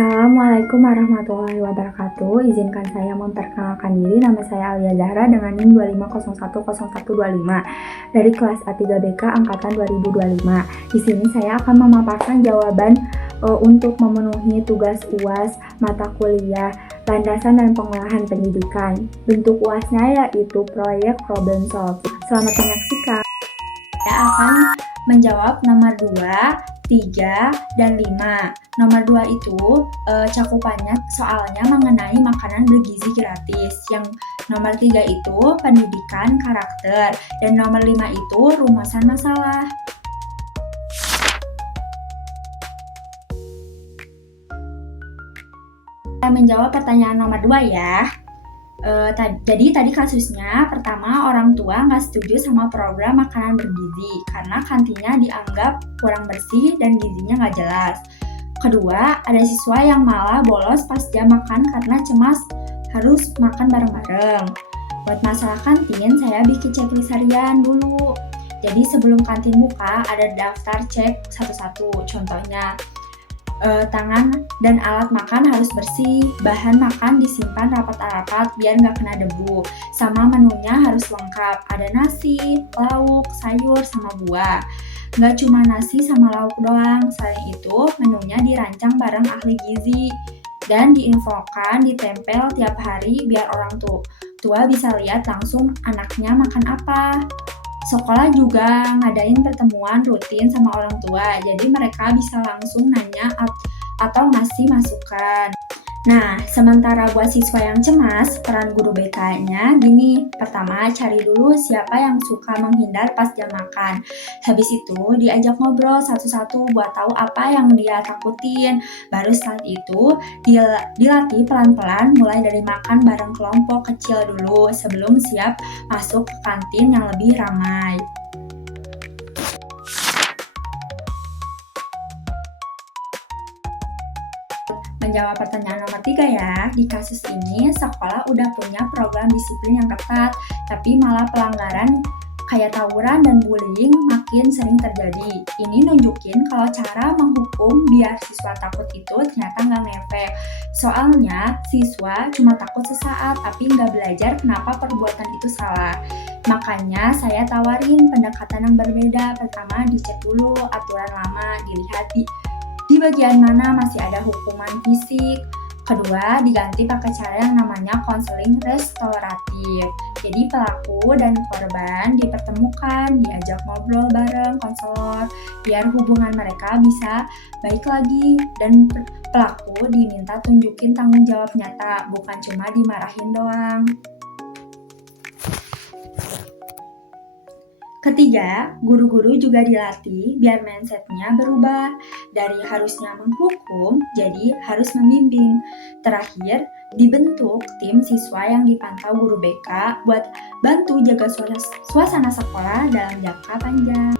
Assalamualaikum warahmatullahi wabarakatuh. Izinkan saya memperkenalkan diri. Nama saya Alia Zahra dengan NIM 25010125 dari kelas A3BK angkatan 2025. Di sini saya akan memaparkan jawaban untuk memenuhi tugas UAS mata kuliah landasan dan pengolahan pendidikan. Bentuk UASnya yaitu proyek problem solving. Selamat menyaksikan. Saya akan menjawab nomor 2, 3, dan 5. Nomor 2 itu cakupannya soalnya mengenai makanan bergizi gratis. Yang nomor 3 itu pendidikan karakter. Dan nomor 5 itu rumusan masalah. Saya menjawab pertanyaan nomor 2 ya. Jadi tadi kasusnya pertama orang tua nggak setuju sama program makanan bergizi karena kantinnya dianggap kurang bersih dan gizinya nggak jelas. Kedua, ada siswa yang malah bolos pas jam makan karena cemas harus makan bareng-bareng. Buat masalah kantin, saya bikin checklist harian dulu. Jadi sebelum kantin buka, ada daftar cek satu-satu. Contohnya, tangan dan alat makan harus bersih, bahan makan disimpan rapat-rapat biar nggak kena debu, sama menunya harus lengkap, ada nasi, lauk, sayur, sama buah. Nggak cuma nasi sama lauk doang, selain itu menunya dirancang bareng ahli gizi dan diinfokan, ditempel tiap hari biar orang tua bisa lihat langsung anaknya makan apa. Sekolah juga ngadain pertemuan rutin sama orang tua, jadi mereka bisa langsung nanya atau ngasih masukan. Nah, sementara buat siswa yang cemas, peran guru BK-nya gini. Pertama, cari dulu siapa yang suka menghindar pas jam makan. Habis itu, diajak ngobrol satu-satu buat tahu apa yang dia takutin. Baru setelah itu, dilatih pelan-pelan mulai dari makan bareng kelompok kecil dulu sebelum siap masuk ke kantin yang lebih ramai. Menjawab pertanyaan nomor 3 ya. Di kasus ini, sekolah udah punya program disiplin yang ketat, tapi malah pelanggaran kayak tawuran dan bullying makin sering terjadi. Ini nunjukin kalau cara menghukum biar siswa takut itu ternyata nggak ngefek. Soalnya, siswa cuma takut sesaat, tapi nggak belajar kenapa perbuatan itu salah. Makanya saya tawarin pendekatan yang berbeda. Pertama, dicek dulu aturan lama, dilihat di bagian mana masih ada hukuman fisik. Kedua, diganti pakai cara yang namanya konseling restoratif. Jadi pelaku dan korban dipertemukan, diajak ngobrol bareng konselor, biar hubungan mereka bisa baik lagi. Dan pelaku diminta tunjukin tanggung jawab nyata, bukan cuma dimarahin doang. Ketiga, guru-guru juga dilatih biar mindset-nya berubah dari harusnya menghukum jadi harus membimbing. Terakhir, dibentuk tim siswa yang dipantau guru BK buat bantu jaga suasana sekolah dalam jangka panjang.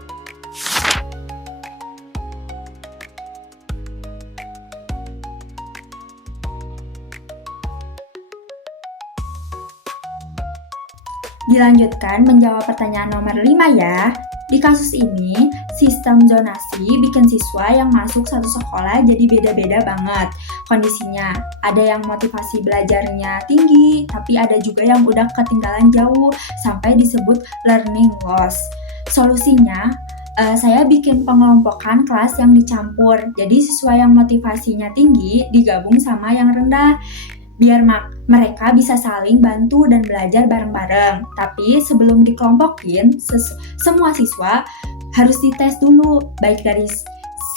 Dilanjutkan menjawab pertanyaan nomor 5 ya. Di kasus ini, sistem zonasi bikin siswa yang masuk satu sekolah jadi beda-beda banget kondisinya. Ada yang motivasi belajarnya tinggi, tapi ada juga yang udah ketinggalan jauh sampai disebut learning loss. Solusinya, saya bikin pengelompokan kelas yang dicampur. Jadi siswa yang motivasinya tinggi digabung sama yang rendah, biar mereka bisa saling bantu dan belajar bareng-bareng. Tapi sebelum dikelompokin, semua siswa harus dites dulu, baik dari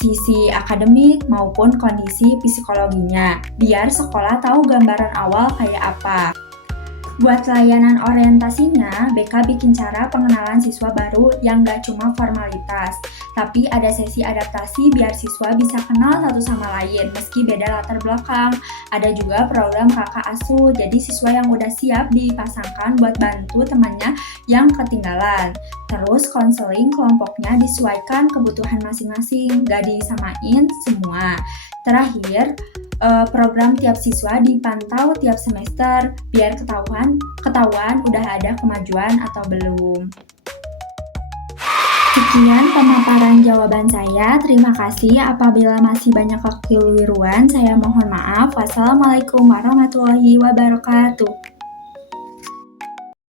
sisi akademik maupun kondisi psikologinya, biar sekolah tahu gambaran awal kayak apa. Buat layanan orientasinya, BK bikin cara pengenalan siswa baru yang gak cuma formalitas, tapi ada sesi adaptasi biar siswa bisa kenal satu sama lain meski beda latar belakang. Ada juga program kakak asuh, jadi siswa yang udah siap dipasangkan buat bantu temannya yang ketinggalan. Terus konseling kelompoknya disesuaikan kebutuhan masing-masing, gak disamain semua. Terakhir, program tiap siswa dipantau tiap semester biar ketahuan udah ada kemajuan atau belum. Sekian pemaparan jawaban saya. Terima kasih. Apabila masih banyak kekeliruan, saya mohon maaf. Wassalamualaikum warahmatullahi wabarakatuh.